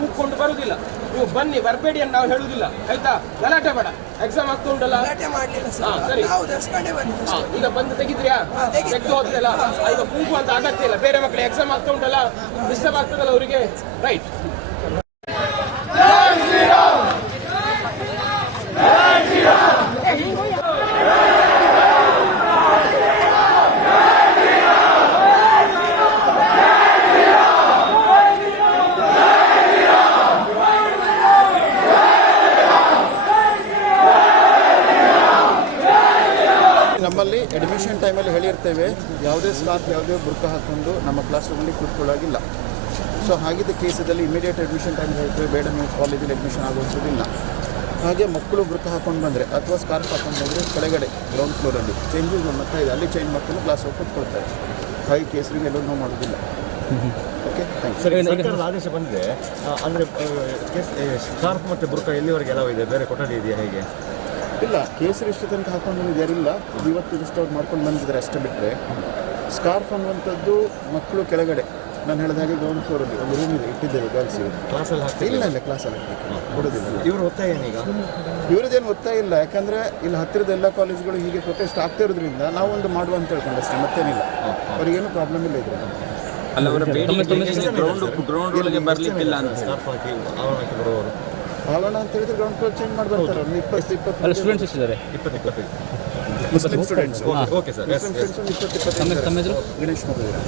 ಕೂತ್ಕೊಂಡು ಬರುವುದಿಲ್ಲ. ನೀವು ಬನ್ನಿ ಬರಬೇಡಿ ಅಂತ ನಾವು ಹೇಳುವುದಿಲ್ಲ, ಆಯ್ತಾ? ಗಲಾಟೆ ಬೇಡ. ಎಕ್ಸಾಮ್ ಆಗ್ತಾ ಉಂಟಲ್ಲ, ಸರಿ ಈಗ ಬಂದು ತೆಗಿದ್ರಿಯಾ? ತೆಗೆದು ಹೋದ್ರಲ್ಲ, ಈಗ ಕೂಗು ಅಂತ ಅಗತ್ಯ ಇಲ್ಲ. ಬೇರೆ ಮಕ್ಕಳು ಎಕ್ಸಾಮ್ ಆಗ್ತಾ ಉಂಟಲ್ಲ, ಡಿಸ್ಟರ್ಬ್ ಆಗ್ತದಲ್ಲ ಅವರಿಗೆ, ರೈಟ್? ನಮ್ಮಲ್ಲಿ ಅಡ್ಮಿಷನ್ ಟೈಮಲ್ಲಿ ಹೇಳಿರ್ತೇವೆ, ಯಾವುದೇ ಸ್ಟಾಫ್ ಯಾವುದೇ ಬುರ್ಕ ಹಾಕ್ಕೊಂಡು ನಮ್ಮ ಕ್ಲಾಸ್ ರೂಮಲ್ಲಿ ಕೂತ್ಕೊಳ್ಳೋಗಿಲ್ಲ. ಸೊ ಹಾಗಿದ್ದ ಕೇಸದಲ್ಲಿ ಇಮಿಡಿಯೇಟ್ ಅಡ್ಮಿಷನ್ ಟೈಮ್ ಹೇಳ್ತೇವೆ, ಬೇಡ ನೀವು ಕಾಲೇಜಲ್ಲಿ ಅಡ್ಮಿಷನ್ ಆಗೋದಿಲ್ಲ. ಹಾಗೆ ಮಕ್ಕಳು ಬುರ್ಕ ಹಾಕೊಂಡು ಬಂದರೆ ಅಥವಾ ಸ್ಕಾರ್ಫ್ ಹಾಕೊಂಡು ಬಂದರೆ ಕೆಳಗಡೆ ಗ್ರೌಂಡ್ ಫ್ಲೋರಲ್ಲಿ ಚೇಂಜಿಂಗ್ ರೂಮ್ ಅಂತ ಇದೆ, ಅಲ್ಲಿ ಚೇಂಜ್ ಮಾಡ್ಕೊಂಡು ಕ್ಲಾಸ್ ಹೋಗಿ ಕೂತ್ಕೊಳ್ತಾರೆ. ಹಾಗೆ ಕೇಸರಿಗೆ ಎಲ್ಲರೂ ನಾವು ಮಾಡೋದಿಲ್ಲ. Okay, thank you. ಸರ್, ಸರ್ಕಾರದ ಆದೇಶ ಬಂದರೆ ಅಂದರೆ ಸ್ಕಾರ್ಫ್ ಮತ್ತು ಬುರ್ಕ ಎಲ್ಲಿವರೆಗೆ ಎಲ್ಲ ಇದೆ? ಬೇರೆ ಕೊಠಡಿ ಇದೆಯಾ ಹೇಗೆ? ಇಲ್ಲ, ಕೇಸರಿ ಇಷ್ಟು ತನಕ ಹಾಕೊಂಡು ಬಂದಿದ್ದಾರಿಲ್ಲ. ಇವತ್ತು ಜಸ್ಟ್ ಅವ್ರು ಮಾಡ್ಕೊಂಡು ಬಂದಿದ್ದಾರೆ ಅಷ್ಟೇ. ಬಿಟ್ಟರೆ ಸ್ಕಾರ್ಫ್ ಅನ್ನುವಂಥದ್ದು ಮಕ್ಕಳು ಕೆಳಗಡೆ ನಾನು ಹೇಳಿದ ಹಾಗೆ ಗ್ರೌಂಡ್ ಫ್ಲೋರಲ್ಲಿ ಒಂದು ರೂಮ್ ಇದೆ, ಇಟ್ಟಿದ್ದೇವೆ ಗರ್ಲ್ಸಿಗೆ. ಕ್ಲಾಸಲ್ಲಿ ಹಾಕ್ತಿಲ್ಲ? ಇಲ್ಲ, ಕ್ಲಾಸಲ್ಲಿ ಕೊಡೋದಿಲ್ಲ. ಇವರು ಒತ್ತಾಯ ಏನೀಗ? ಇವರದೇನು ಒತ್ತಾಯ ಇಲ್ಲ, ಯಾಕಂದರೆ ಇಲ್ಲಿ ಹತ್ತಿರದ ಎಲ್ಲ ಕಾಲೇಜುಗಳು ಹೀಗೆ ಪ್ರೊಟೆಸ್ಟ್ ಆಗ್ತಾ ಇರೋದ್ರಿಂದ ನಾವೊಂದು ಮಾಡುವ ಅಂತ ಹೇಳ್ಕೊಂಡಷ್ಟೇ, ಮತ್ತೇನಿಲ್ಲ. ಅವರಿಗೇನು ಪ್ರಾಬ್ಲಮ್ ಇಲ್ಲ ಇದ್ರೆ. ಅಲ್ಲ, ಅವರ ಗ್ರೌಂಡ್ ಒಳಗೆ ಬರಲಿಕ್ಕಿಲ್ಲ ಅಂತ ಸ್ಕಾರ್ಫ್ ಹಾಕಿ ಆವರಣಕ್ಕೆ ಬರುವವರು ಆಗೋಣ ಅಂತ ಹೇಳಿದ್ರೆ ಗ್ರೌಂಡ್ ಫ್ಲೋರ್ ಚೇಂಜ್ ಮಾಡಿ ಬರ್ತಾರೆ. ಒಂದು 20 ಸ್ಟೂಡೆಂಟ್ಸ್ ಎಷ್ಟಿದ್ದಾರೆ? 20 Muslim students. Okay sir. Muslim students 20 Ganesh ಮಧುರ.